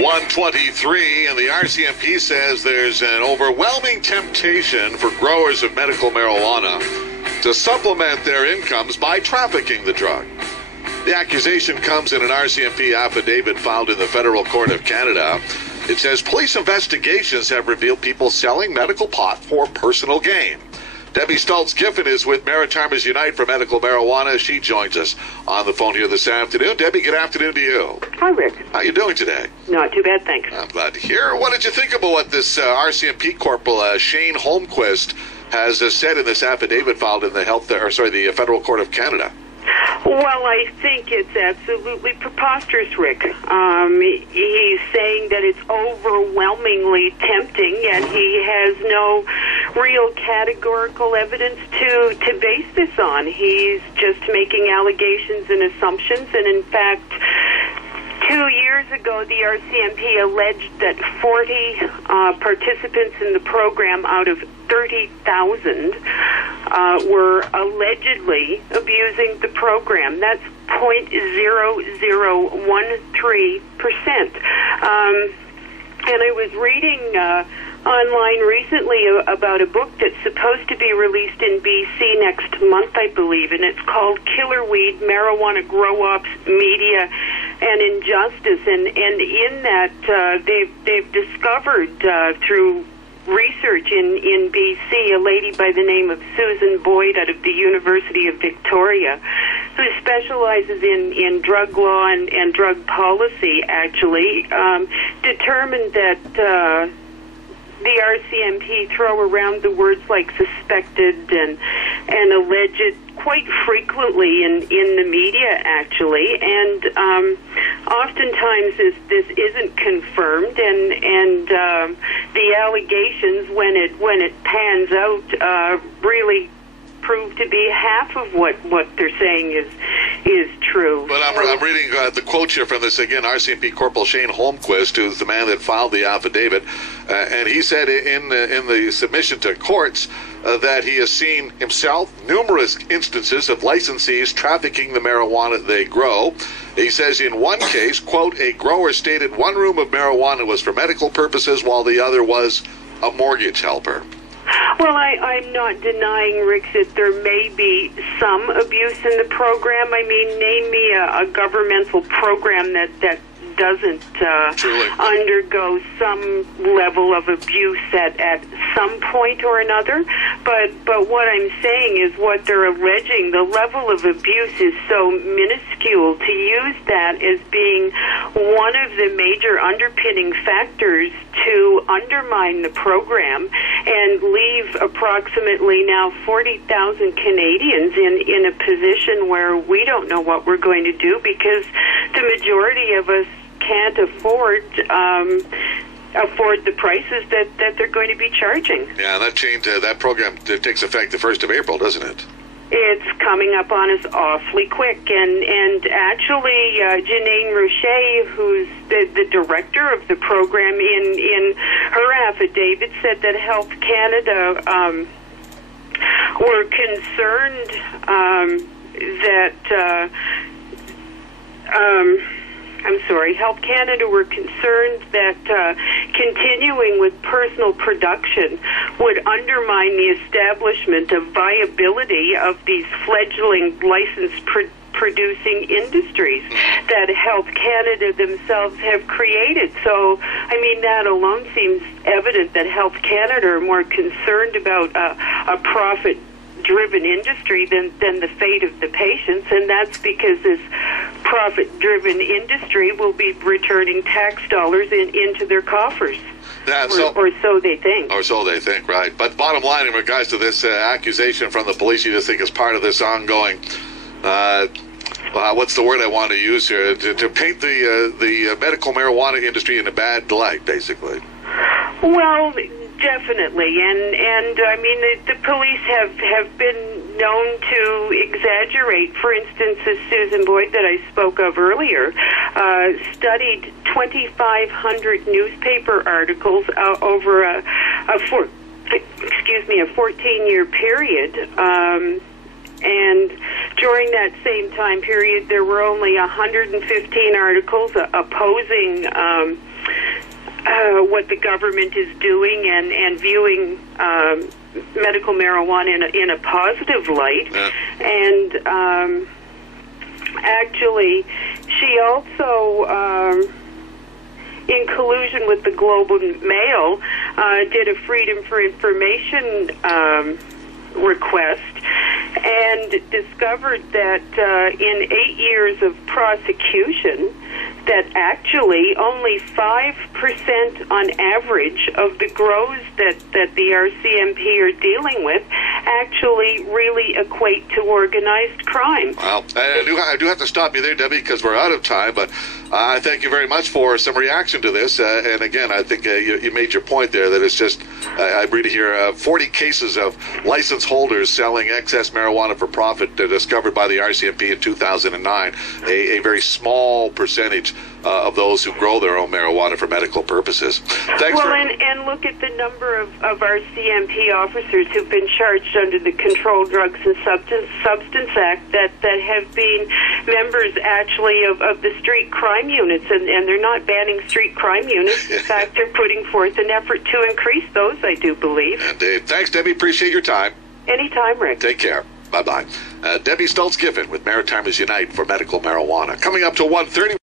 1:23, and the RCMP says there's an overwhelming temptation for growers of medical marijuana to supplement their incomes by trafficking the drug. The accusation comes in an RCMP affidavit filed in the Federal Court of Canada. It says police investigations have revealed people selling medical pot for personal gain. Debbie Stultz-Giffin is with Maritimers Unite for Medical Marijuana. She joins us on the phone here this afternoon. Debbie, good afternoon to you. Hi, Rick. How are you doing today? Not too bad, thanks. I'm glad to hear. What did you think about what this RCMP Corporal Shane Holmquist has said in this affidavit filed in the the Federal Court of Canada? Well, I think it's absolutely preposterous, Rick. He's saying that it's overwhelmingly tempting, and he has no real categorical evidence to base this on. He's just making allegations and assumptions, and in fact, 2 years ago, the RCMP alleged that 40 participants in the program out of 30,000 were allegedly abusing the program. That's 0.0013%. And I was reading online recently about a book that's supposed to be released in BC next month, I believe, and it's called Killer Weed, Marijuana Grow-Ops, Media, and Injustice. And in that, they've discovered through research in BC, a lady by the name of Susan Boyd out of the University of Victoria, who specializes in drug law and drug policy, actually, determined that the RCMP throw around the words like suspected and alleged quite frequently in the media, actually, and oftentimes this isn't confirmed, and the allegations, when it pans out, really prove to be half of what they're saying is true. But I'm reading the quote here from this, again, RCMP Corporal Shane Holmquist, who's the man that filed the affidavit, and he said in the submission to courts that he has seen himself numerous instances of licensees trafficking the marijuana they grow. He says in one case, quote, a grower stated one room of marijuana was for medical purposes while the other was a mortgage helper. Well, I'm not denying, Rick, that there may be some abuse in the program. I mean, name me a governmental program that doesn't undergo some level of abuse at some point or another. But what I'm saying is what they're alleging, the level of abuse is so minuscule. To use that as being one of the major underpinning factors to undermine the program and leave approximately now 40,000 Canadians in a position where we don't know what we're going to do, because the majority of us can't afford the prices that they're going to be charging. Yeah, that program takes effect the 1st of April, doesn't it? It's coming up on us awfully quick, and actually Janine Rocher, who's the director of the program, in her affidavit said that Health Canada were concerned Health Canada were concerned that continuing with personal production would undermine the establishment of viability of these fledgling licensed producing industries that Health Canada themselves have created. So, I mean, that alone seems evident that Health Canada are more concerned about a profit-driven industry than the fate of the patients, and that's because this profit-driven industry will be returning tax dollars into their coffers. Or so they think. Or so they think, right. But bottom line, in regards to this accusation from the police, you just think is part of this ongoing, what's the word I want to use here, to paint the medical marijuana industry in a bad light, basically. Well, definitely, and I mean the police have been known to exaggerate. For instance, as Susan Boyd that I spoke of earlier studied 2,500 newspaper articles over a 14-year period. And during that same time period, there were only 115 articles opposing what the government is doing and viewing medical marijuana in a positive light. Yeah. And actually, she also, in collusion with the Globe and Mail, did a Freedom for Information request and discovered that in 8 years of prosecution, that actually only 5% on average of the grows that the RCMP are dealing with actually really equate to organized crime. Well, I do have to stop you there, Debbie, because we're out of time, but I thank you very much for some reaction to this. And again, I think you made your point there that it's just, I read here, 40 cases of license holders selling excess marijuana for profit discovered by the RCMP in 2009, a very small percentage of those who grow their own marijuana for medical purposes. Thanks. Well, and look at the number of RCMP officers who've been charged under the Controlled Drugs and Substance Act that have been members actually of the street crime units, and they're not banning street crime units. In fact, they're putting forth an effort to increase those, I do believe. Indeed. Thanks, Debbie. Appreciate your time. Anytime, Rick. Take care. Bye-bye. Debbie Stultz-Giffin with Maritimers Unite for medical marijuana. Coming up to 1:30.